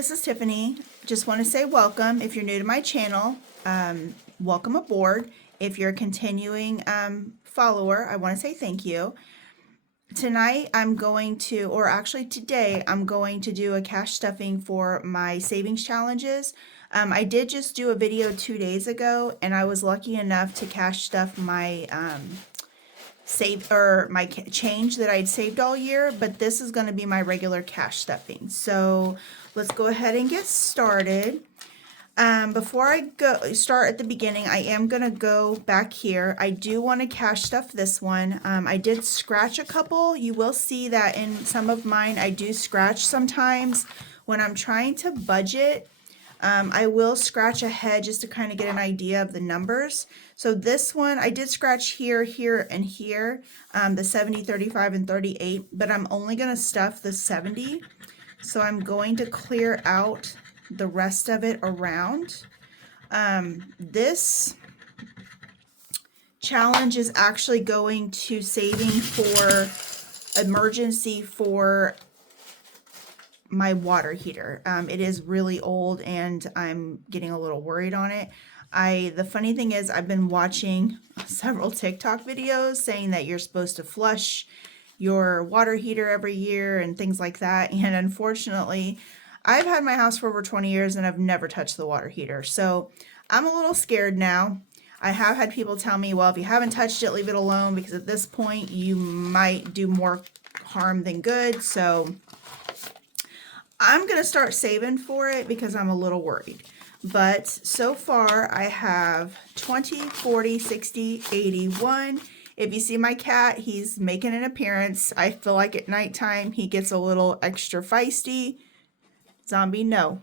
this is Tiffany. Just want to say welcome. If you're new to my channel, welcome aboard. If you're a continuing follower, I want to say thank you. Tonight I'm going to, or actually today, I'm going to do a cash stuffing for my savings challenges. I did just do a video 2 days ago, and I was lucky enough to cash stuff my my change that I'd saved all year, but this is going to be my regular cash stuffing. So let's go ahead and get started. Before I start at the beginning, I am going to go back here. I do want to cash stuff this one. I did scratch a couple. You will see that in some of mine I do scratch sometimes when I'm trying to budget. I will scratch ahead just to kind of get an idea of the numbers. So this one, I did scratch here, here, and here, the 70, 35, and 38, but I'm only going to stuff the 70. So I'm going to clear out the rest of it around. This challenge is actually going to saving for emergency for my water heater. It is really old and I'm getting a little worried on it. The funny thing is I've been watching several TikTok videos saying that you're supposed to flush your water heater every year and things like that. And unfortunately, I've had my house for over 20 years and I've never touched the water heater. So I'm a little scared now. I have had people tell me, well, if you haven't touched it, leave it alone, because at this point you might do more harm than good. So I'm going to start saving for it because I'm a little worried. But so far I have 20, 40, 60, 81. If you see my cat, he's making an appearance. I feel like at nighttime he gets a little extra feisty. Zombie, no.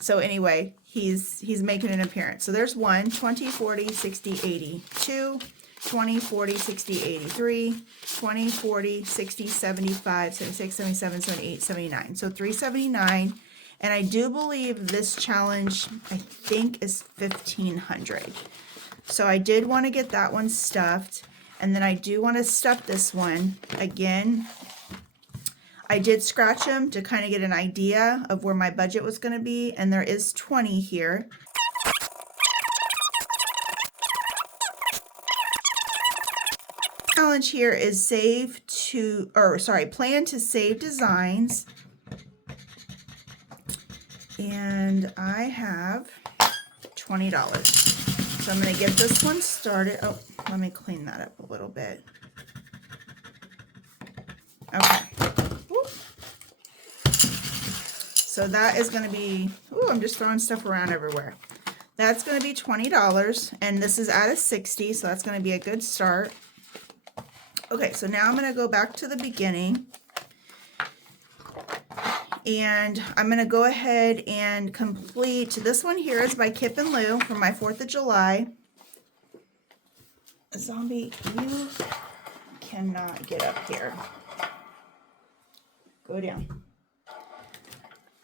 So anyway, he's making an appearance. So there's 1, 20, 40, 60, 80. 2, 20, 40, 60, 83, 20, 40, 60, 75, 76, 77, 78, 79. So 379. And I do believe this challenge, I think, is 1,500. So I did want to get that one stuffed. And then I do want to stuff this one. Again, I did scratch them to kind of get an idea of where my budget was going to be. And there is 20 here. Challenge here is plan to save designs, and I have $20. So I'm going to get this one started. Oh, let me clean that up a little bit. Okay. Woo. So that is going to be, I'm just throwing stuff around everywhere. That's going to be $20, and this is at a 60, so that's going to be a good start. Okay, so now I'm going to go back to the beginning, and I'm going to go ahead and complete. This one here is by Kip and Lou for my 4th of July. Zombie, you cannot get up here. Go down.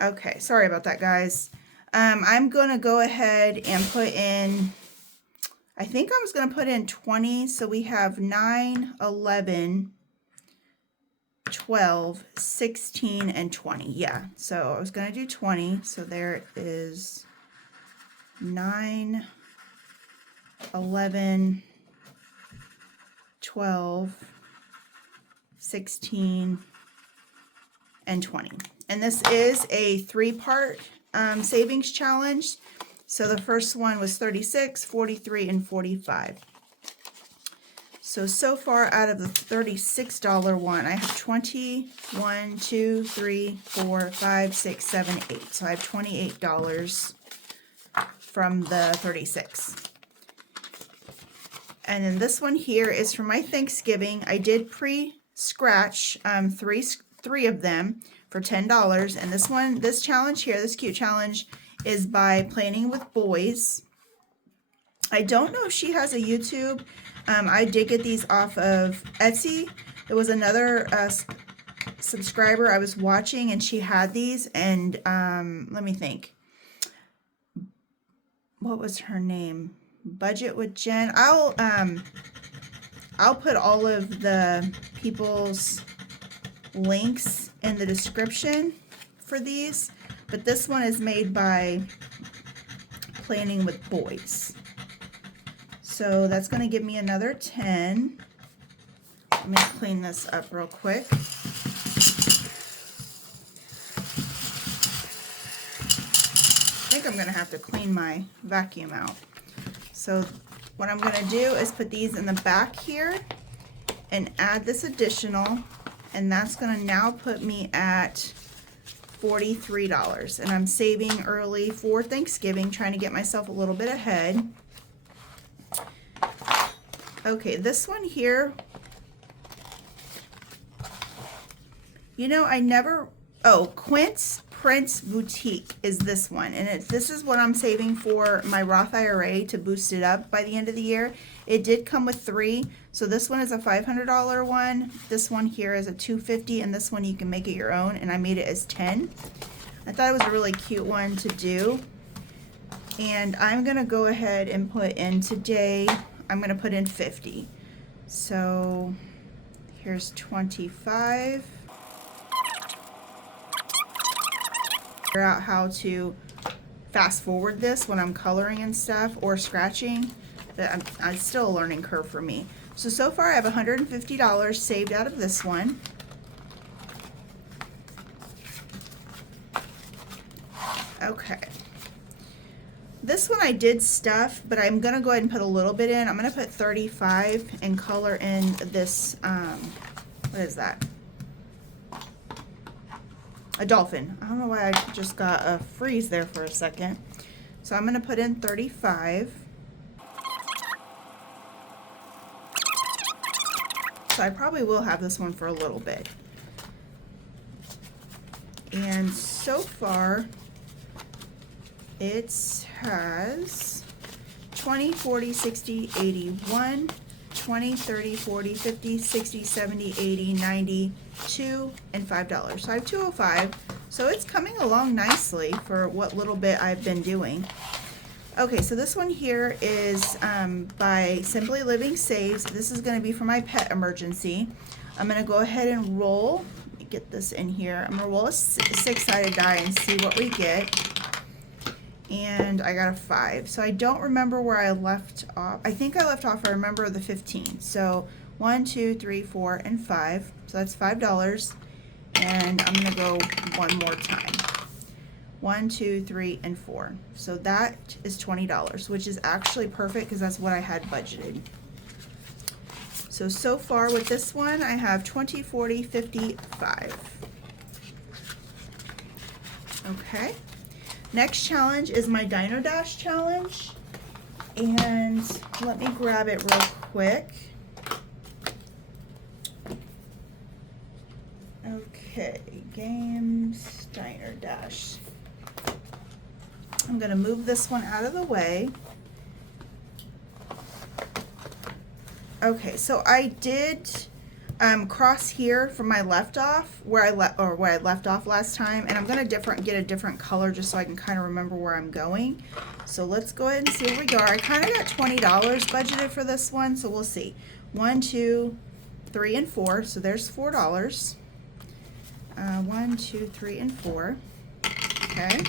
Okay, sorry about that, guys. I'm going to go ahead and put in, I think I was going to put in 20, so we have 9, 11, 12, 16, and 20. Yeah, so I was going to do 20, so there is 9, 11, 12, 16, and 20. And this is a 3-part savings challenge. So the first one was 36, 43, and 45. So far out of the $36 one, I have 20, 1, 2, 3, 4, 5, 6, 7, 8. So I have $28 from the 36. And then this one here is for my Thanksgiving. I did pre-scratch three of them for $10. And this challenge here, this cute challenge, is by Planning with Boys. I don't know if she has a YouTube. I did get these off of Etsy. There was another subscriber I was watching, and she had these. And let me think. What was her name? Budget with Jen. I'll put all of the people's links in the description for these. but this one is made by Planning with Boys. So that's going to give me another 10. Let me clean this up real quick. I think I'm going to have to clean my vacuum out. So what I'm going to do is put these in the back here and add this additional, and that's going to now put me at $43. And I'm saving early for Thanksgiving, trying to get myself a little bit ahead. Okay, this one here, you know, I never, oh, Quince Prince Boutique is this one, and this is what I'm saving for my Roth IRA to boost it up by the end of the year. It did come with 3, so this one is a $500 one, this one here is a $250, and this one you can make it your own, and I made it as 10. I thought it was a really cute one to do, and I'm gonna go ahead and put in today, I'm gonna put in 50. So here's 25. Figure out how to fast forward this when I'm coloring and stuff or scratching, but it's still a learning curve for me. So far I have $150 saved out of this one. Okay. This one I did stuff, but I'm gonna go ahead and put a little bit in. I'm gonna put 35 and color in this, what is that? A dolphin. I don't know why I just got a freeze there for a second. So I'm gonna put in 35. So I probably will have this one for a little bit. And so far, it has 20, 40, 60, 81, 20, 30, 40, 50, 60, 70, 80, 90, 2, and $5. So I have 205. So it's coming along nicely for what little bit I've been doing. Okay, so this one here is by Simply Living Saves. This is going to be for my pet emergency. I'm going to go ahead and roll. Let me get this in here. I'm going to roll a 6-sided die and see what we get. And I got a 5. So I don't remember where I left off. I think I left off, I remember the 15. So 1, 2, 3, 4, and 5. So that's $5. And I'm going to go one more time. 1, 2, 3, and 4. So that is $20, which is actually perfect because that's what I had budgeted. So far with this one, I have 20, 40, 50, 5. Okay. Next challenge is my Dino Dash challenge, and let me grab it real quick. Okay, games, Dino Dash. I'm going to move this one out of the way. Okay, so I did cross here from my left off where I left off last time, and I'm gonna get a different color just so I can kind of remember where I'm going. So let's go ahead and see where we go. I kind of got $20 budgeted for this one, so we'll see. 1, 2, 3, and 4. So there's $4. 1, 2, 3, and 4. Okay.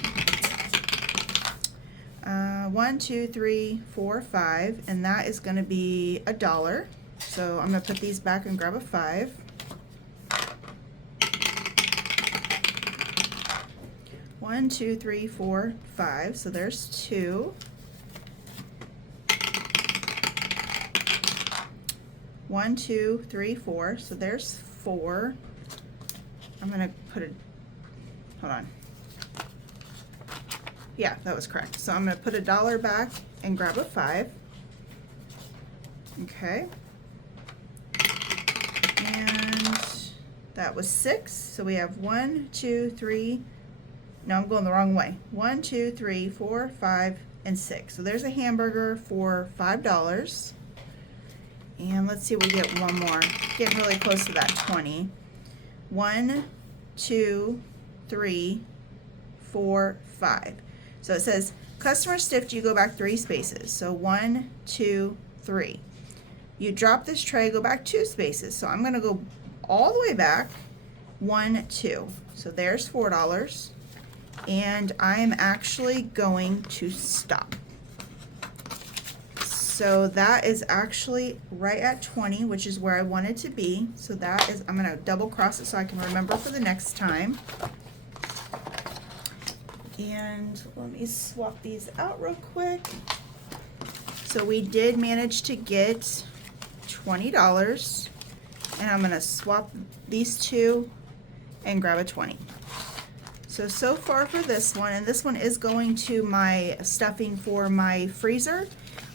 1, 2, 3, 4, 5, and that is going to be $1. So I'm going to put these back and grab a 5. One, 2, 3, 4, 5. So there's 2. 1, 2, 3, 4. So there's 4. I'm going to put a, hold on. Yeah, that was correct. So I'm going to put $1 back and grab a 5. Okay. And that was 6. So we have 1, 2, 3. No, I'm going the wrong way. 1, 2, 3, 4, 5, and 6. So there's a hamburger for $5. And let's see if we get one more. Getting really close to that 20. 1, 2, 3, 4, 5. So it says customer stiffed, you go back 3 spaces. So 1, 2, 3. You drop this tray, go back 2 spaces. So I'm going to go all the way back 1, 2. So there's $4. and I'm actually going to stop. So that is actually right at 20, which is where I want it to be. So that is, I'm going to double cross it so I can remember for the next time. And let me swap these out real quick. So we did manage to get $20, and I'm going to swap these two and grab a 20. So far for this one, and this one is going to my stuffing for my freezer.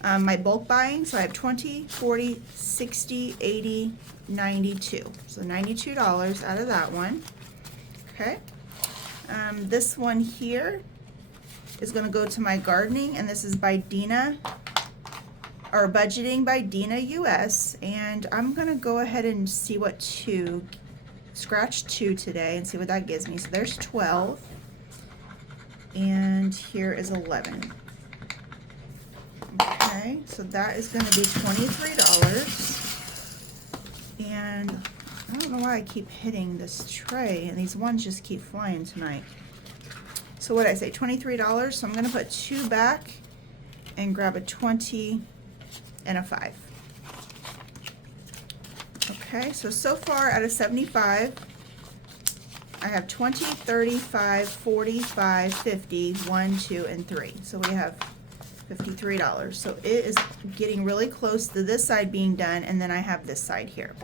My bulk buying, so I have 20, 40, 60, 80, 92. So $92 out of that one. Okay. This one here is going to go to my gardening, and this is by Dina, or Budgeting by Dina US. And I'm going to go ahead and see what scratch 2 today and see what that gives me. So there's 12, and here is 11. Okay, so that is going to be $23, and I don't know why I keep hitting this tray, and these ones just keep flying tonight. So what did I say, $23, so I'm going to put 2 back and grab a 20 and a 5. Okay, so far out of 75, I have 20, 35, 45, 50, 1, 2, and 3. So we have $53. So it is getting really close to this side being done, and then I have this side here.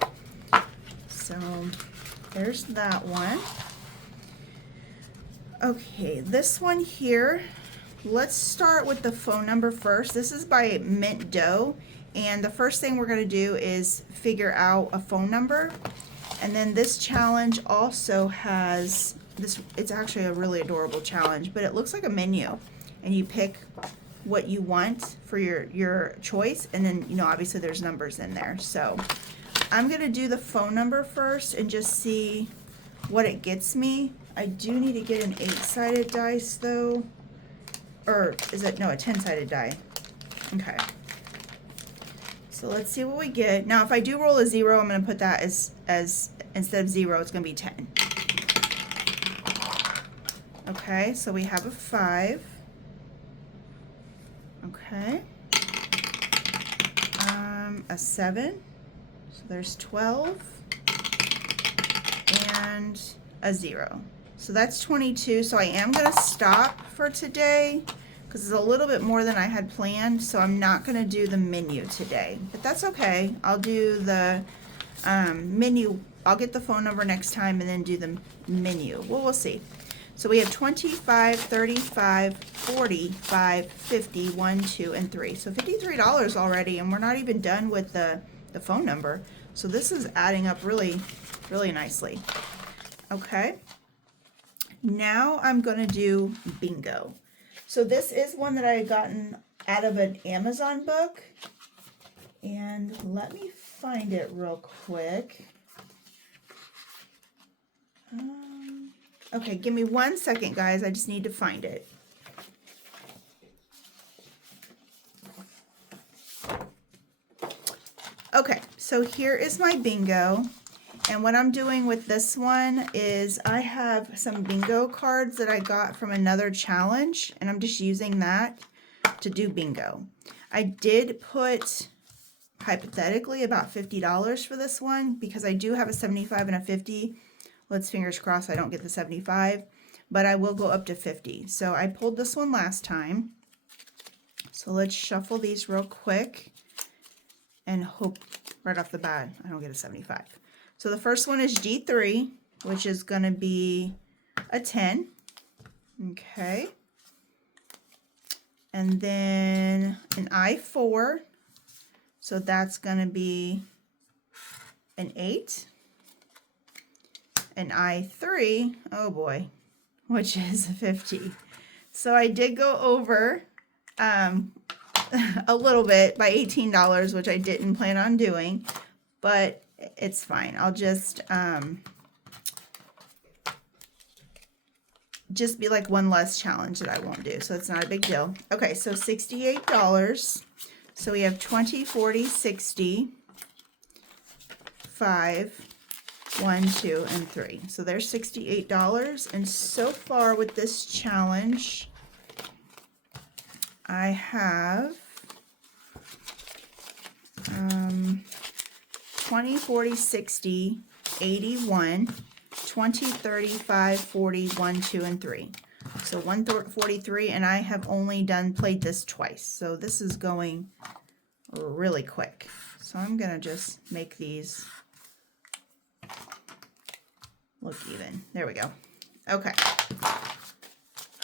So there's that one. Okay, this one here, let's start with the phone number first. This is by Mint Dough, and the first thing we're going to do is figure out a phone number. And then this challenge also has this, it's actually a really adorable challenge, but it looks like a menu, and you pick what you want for your choice, and then, you know, obviously there's numbers in there. So I'm going to do the phone number first and just see what it gets me. I do need to get an 8-sided dice though, or is it, no, a 10-sided die. Okay, so let's see what we get. Now if I do roll a 0, I'm going to put that as instead of 0, it's going to be 10. Okay, so we have a 5. Okay, a 7, so there's 12, and a 0. So that's 22, so I am going to stop for today because it's a little bit more than I had planned, so I'm not going to do the menu today, but that's okay. I'll do the menu. I'll get the phone number next time and then do the menu. Well, we'll see. So we have 25, 35, 45, 50, 1, 2, and 3. So $53 already, and we're not even done with the phone number. So this is adding up really, really nicely. Okay. Now I'm going to do bingo. So this is one that I had gotten out of an Amazon book. And let me find it real quick. Okay, give me 1 second, guys. I just need to find it. Okay, so here is my bingo. And what I'm doing with this one is I have some bingo cards that I got from another challenge, and I'm just using that to do bingo. I did put, hypothetically, about $50 for this one because I do have a 75 and a 50. Let's fingers crossed I don't get the 75, but I will go up to 50. So I pulled this one last time. So let's shuffle these real quick and hope right off the bat I don't get a 75. So the first one is G3, which is going to be a 10. Okay. And then an I4. So that's going to be an 8. An I3, oh boy, which is a 50. So I did go over a little bit by $18, which I didn't plan on doing, but it's fine. I'll just be like one less challenge that I won't do, so it's not a big deal. Okay, so $68. So we have 20, 40, 60, 5, 1, 2, and 3. So there's $68. And so far with this challenge, I have 20, 40, 60, 81, 20, 35, 40, 1, 2, and 3. So 143, and I have only played this twice. So this is going really quick. So I'm gonna just make these look even. There we go. Okay.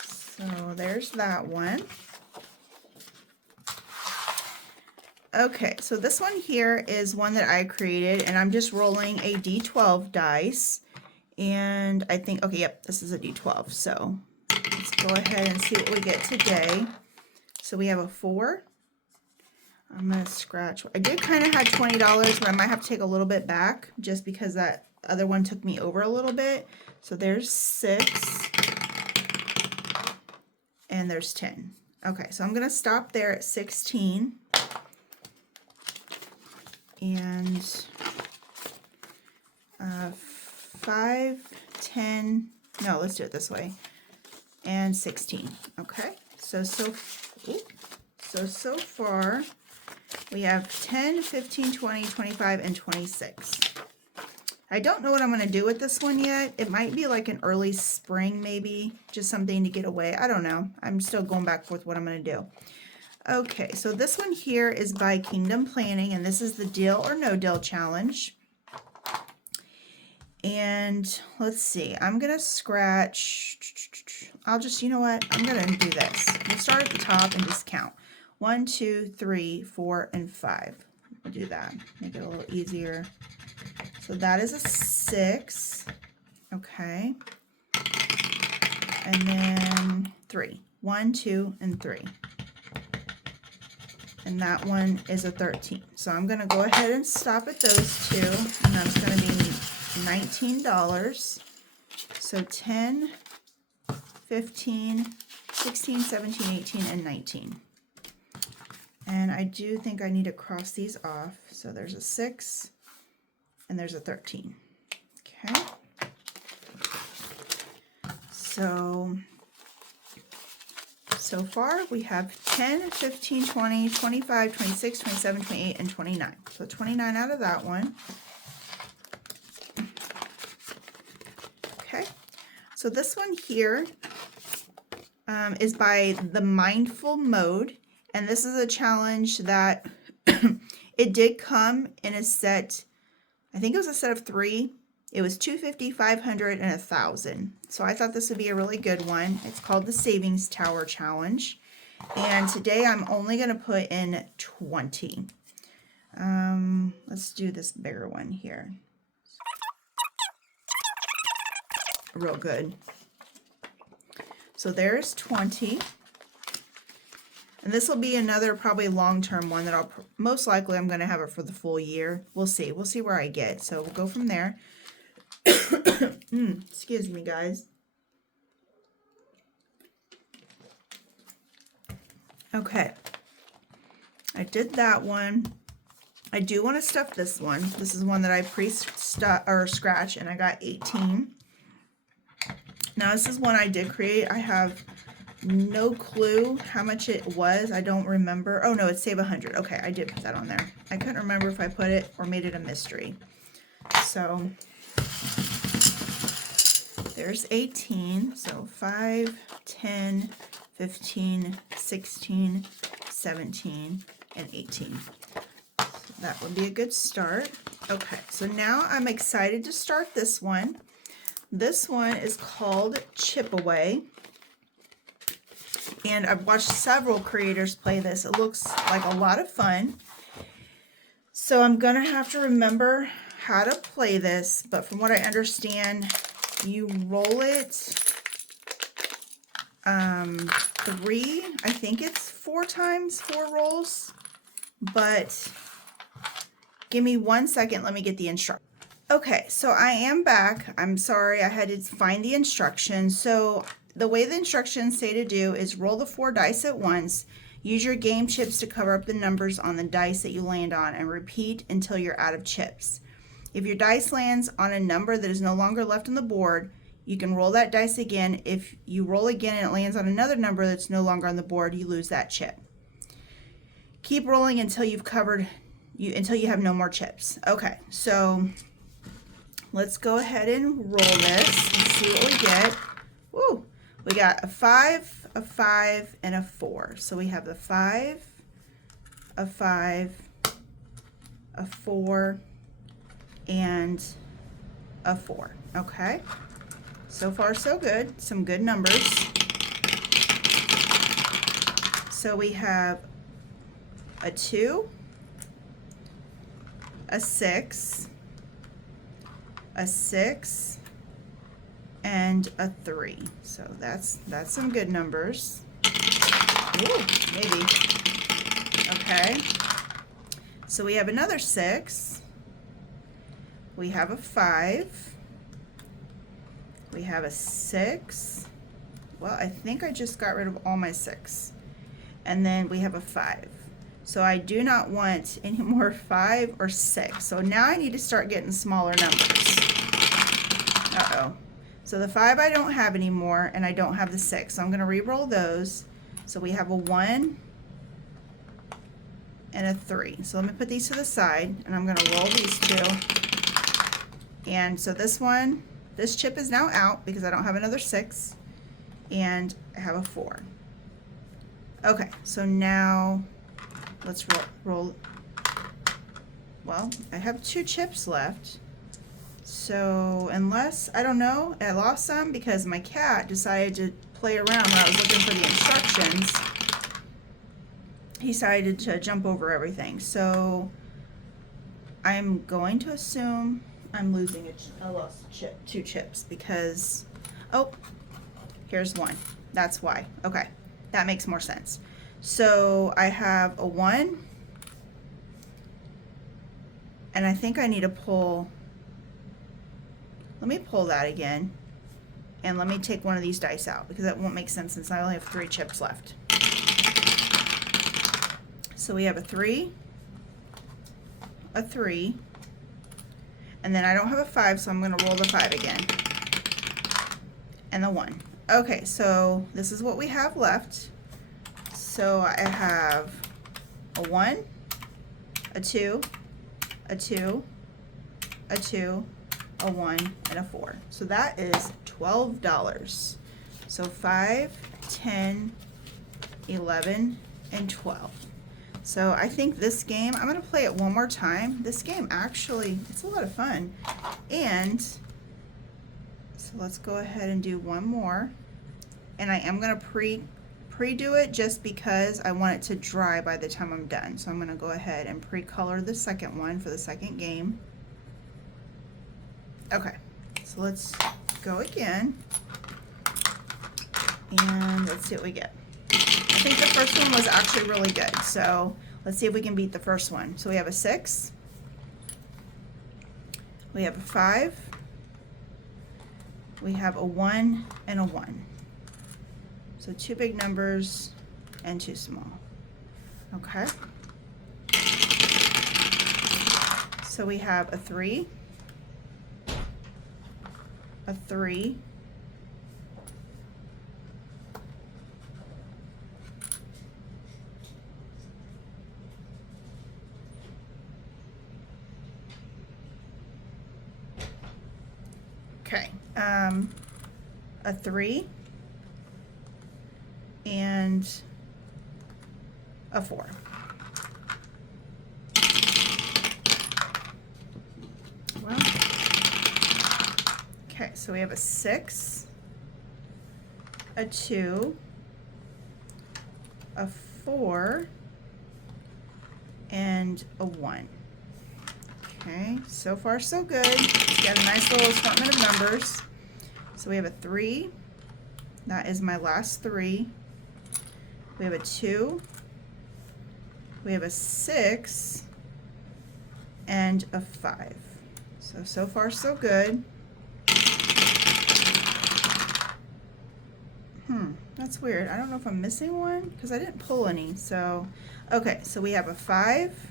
So there's that one. Okay, so this one here is one that I created, and I'm just rolling a D12 dice. And I think, okay, yep, this is a D12. So let's go ahead and see what we get today. So we have a 4. I'm going to scratch. I did kind of have $20, but I might have to take a little bit back just because that other one took me over a little bit. So there's 6. And there's 10. Okay, so I'm going to stop there at 16. And 5, 10, no, let's do it this way, and 16. Okay, so far we have 10, 15, 20, 25, and 26. I don't know what I'm going to do with this one yet. It might be like an early spring, maybe just something to get away. I don't know. I'm still going back and forth what I'm going to do. Okay, so this one here is by Kingdom Planning, and this is the Deal or No Deal Challenge. And let's see, I'm going to scratch, I'll just, you know what, I'm going to do this. We'll start at the top and just count. 1, 2, 3, 4, and 5. We'll do that, make it a little easier. So that is a 6, okay. And then 3, 1, 2, and 3. And that one is a 13. So I'm going to go ahead and stop at those two, and that's going to be $19. So 10, 15, 16, 17, 18, and 19. And I do think I need to cross these off. So there's a 6 and there's a 13. Okay. So far we have 10, 15, 20, 25, 26, 27, 28, and 29. So 29 out of that one. Okay, so this one here is by the Mindful Mode, and this is a challenge that it did come in a set. I think it was a set of 3. It was $250, $500, and $1,000. So I thought this would be a really good one. It's called the Savings Tower Challenge. And today I'm only going to put in 20. Let's do this bigger one here. Real good. So there's 20. And this will be another probably long-term one that most likely I'm going to have it for the full year. We'll see. We'll see where I get. So we'll go from there. Excuse me, guys. Okay. I did that one. I do want to stuff this one. This is one that I scratch, and I got 18. Now this is one I did create. I have no clue how much it was. I don't remember. Oh no, it's save 100. Okay, I did put that on there. I couldn't remember if I put it or made it a mystery. So there's 18. So 5, 10, 15, 16, 17, and 18. So that would be a good start. Okay, so now I'm excited to start this one. This one is called Chip Away. And I've watched several creators play this. It looks like a lot of fun. So I'm going to have to remember how to play this. But from what I understand, you roll it 3, I think it's 4 times, 4 rolls. But give me 1 second. Let me get the instructions. Okay, so I am back. I'm sorry, I had to find the instructions. So the way the instructions say to do is roll the 4 dice at once, use your game chips to cover up the numbers on the dice that you land on, and repeat until you're out of chips. If your dice lands on a number that is no longer left on the board, you can roll that dice again. If you roll again and it lands on another number that's no longer on the board, you lose that chip. Keep rolling until you've covered, until you have no more chips. Okay, so let's go ahead and roll this and see what we get. Woo! We got a 5, a 5, and a 4. So we have the 5, a 5, a 4, and a 4. Okay. So far, so good. Some good numbers. So we have a 2, a 6, a 6, and a 3. So that's some good numbers. Ooh, maybe. Okay. So we have another 6. We have a 5. We have a 6. Well, I think I just got rid of all my 6. And then we have a 5. So I do not want any more 5 or 6. So now I need to start getting smaller numbers. Uh-oh. So the 5 I don't have anymore, and I don't have the 6. So I'm going to re-roll those. So we have a 1 and a 3. So let me put these to the side, and I'm going to roll these two. And so this one, this chip is now out because I don't have another 6, and I have a 4. Okay, so now let's roll. Well, I have 2 chips left. So unless, I don't know, I lost some because my cat decided to play around when I was looking for the instructions. He decided to jump over everything. So I'm going to assume I'm losing I lost a chip, 2 chips because, oh, here's 1. That's why. Okay, that makes more sense. So I have a 1, and I think I need to pull, let me pull that again, and let me take one of these dice out because that won't make sense since I only have 3 chips left. So we have a 3, a 3, and then I don't have a 5, so I'm going to roll the 5 again, and the 1. Okay, so this is what we have left. So I have a 1, a 2, a 2, a 2, a 1, and a 4. So that is $12. So 5, 10, 11, and 12. So I think this game, I'm going to play it one more time. This game actually, it's a lot of fun. And so let's go ahead and do one more. And I am going to pre-do it just because I want it to dry by the time I'm done. So I'm going to go ahead and pre-color the second one for the second game. Okay, so let's go again. And let's see what we get. I think the first one was actually really good. So let's see if we can beat the first one. So we have a 6. We have a 5. We have a 1 and a 1. So 2 big numbers and 2 small. Okay. So we have a 3, a 3, okay, a 3, and a 4. Well, okay, so we have a 6, a 2, a 4, and a 1. Okay, so far so good. Got a nice little assortment of numbers. So we have a 3. That is my last 3. We have a 2. We have a 6. And a 5. So far so good. That's weird. I don't know if I'm missing one because I didn't pull any. So, okay, so we have a 5,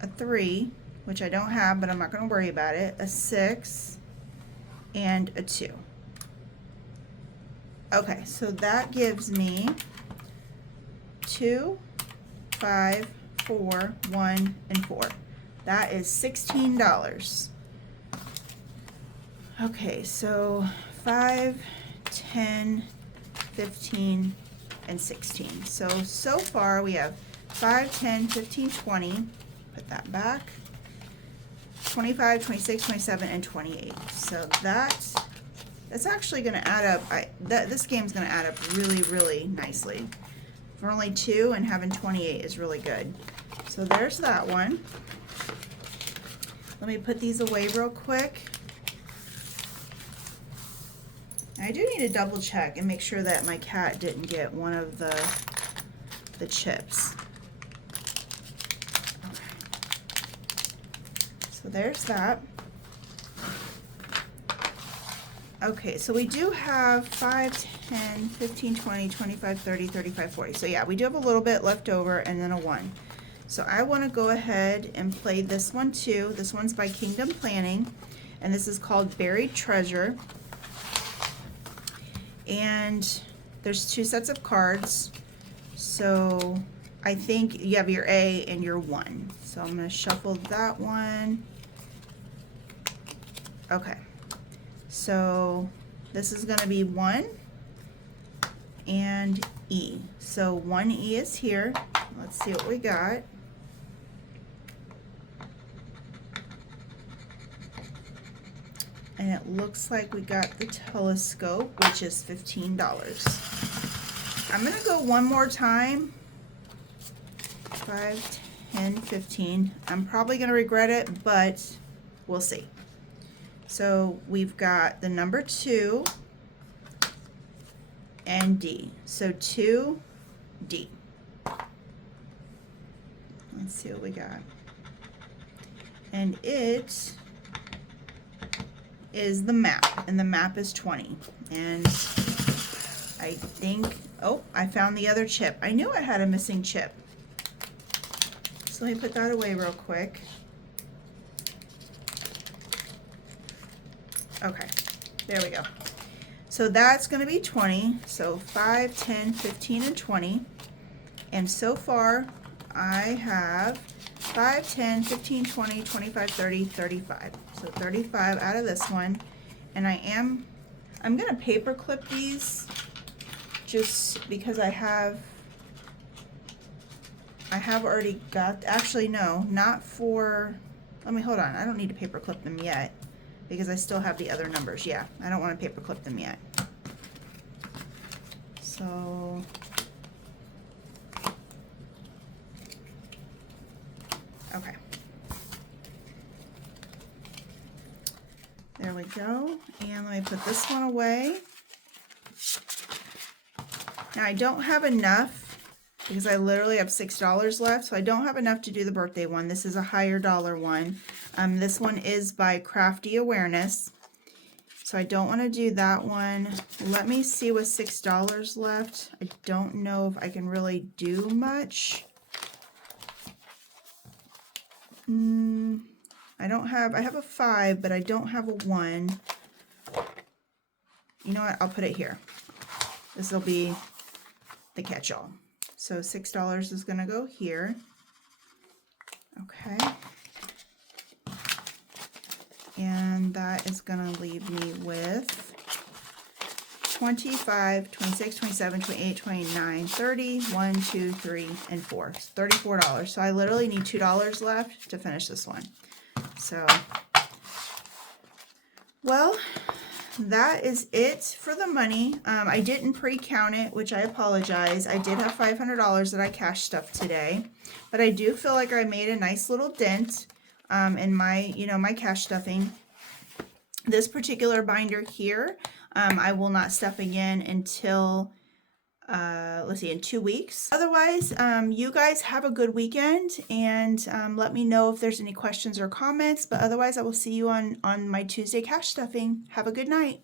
a a 3, which I don't have, but I'm not going to worry about it, a 6, and a 2. Okay, so that gives me 2, 5, 4, 1, and 4. That is $16. Okay, so 5, 10, 15, and 16. So far we have 5, 10, 15, 20. Put that back. 25, 26, 27, and 28. So that's actually going to add up. This game's going to add up really, really nicely. For only 2 and having 28 is really good. So there's that one. Let me put these away real quick. I do need to double check and make sure that my cat didn't get one of the chips. Okay. So there's that. Okay, so we do have 5, 10, 15, 20, 25, 30, 35, 40. So yeah, we do have a little bit left over and then a 1. So I want to go ahead and play this one too. This one's by Kingdom Planning, and this is called Buried Treasure. And there's 2 sets of cards. So I think you have your A and your 1. So I'm going to shuffle that one. Okay. So this is going to be 1 and E. So 1E is here. Let's see what we got. And it looks like we got the telescope, which is $15. I'm going to go one more time. 5, 10, 15. I'm probably going to regret it, but we'll see. So we've got the number 2 and D. So 2D. Let's see what we got. And it is the map, and the map is 20. And I think, oh, I found the other chip. I knew I had a missing chip. So let me put that away real quick. Okay, there we go. So that's going to be 20. So 5, 10, 15, and 20. And so far, I have 5, 10, 15, 20, 25, 30, 35. So 35 out of this one. And I'm going to paper clip these just because I have already got, actually no, not for, let me, hold on. I don't need to paper clip them yet because I still have the other numbers. Yeah, I don't want to paper clip them yet. So okay. There we go. And let me put this one away. Now I don't have enough because I literally have $6 left, so I don't have enough to do the birthday one. This is a higher dollar one. This one is by Crafty Awareness, so I don't want to do that one. Let me see with $6 left. I don't know if I can really do much. I have a 5, but I don't have a 1. You know what? I'll put it here. This will be the catch-all. So $6 is going to go here. Okay. And that is going to leave me with 25, 26, 27, 28, 29, 30, 1, 2, 3, and 4. It's $34. So I literally need $2 left to finish this one. So, well, that is it for the money. I didn't pre-count it, which I apologize. I did have $500 that I cash stuffed today, but I do feel like I made a nice little dent in my, my cash stuffing. This particular binder here, I will not stuff again until, let's see, in 2 weeks. Otherwise, you guys have a good weekend, and let me know if there's any questions or comments, but otherwise I will see you on my Tuesday cash stuffing. Have a good night.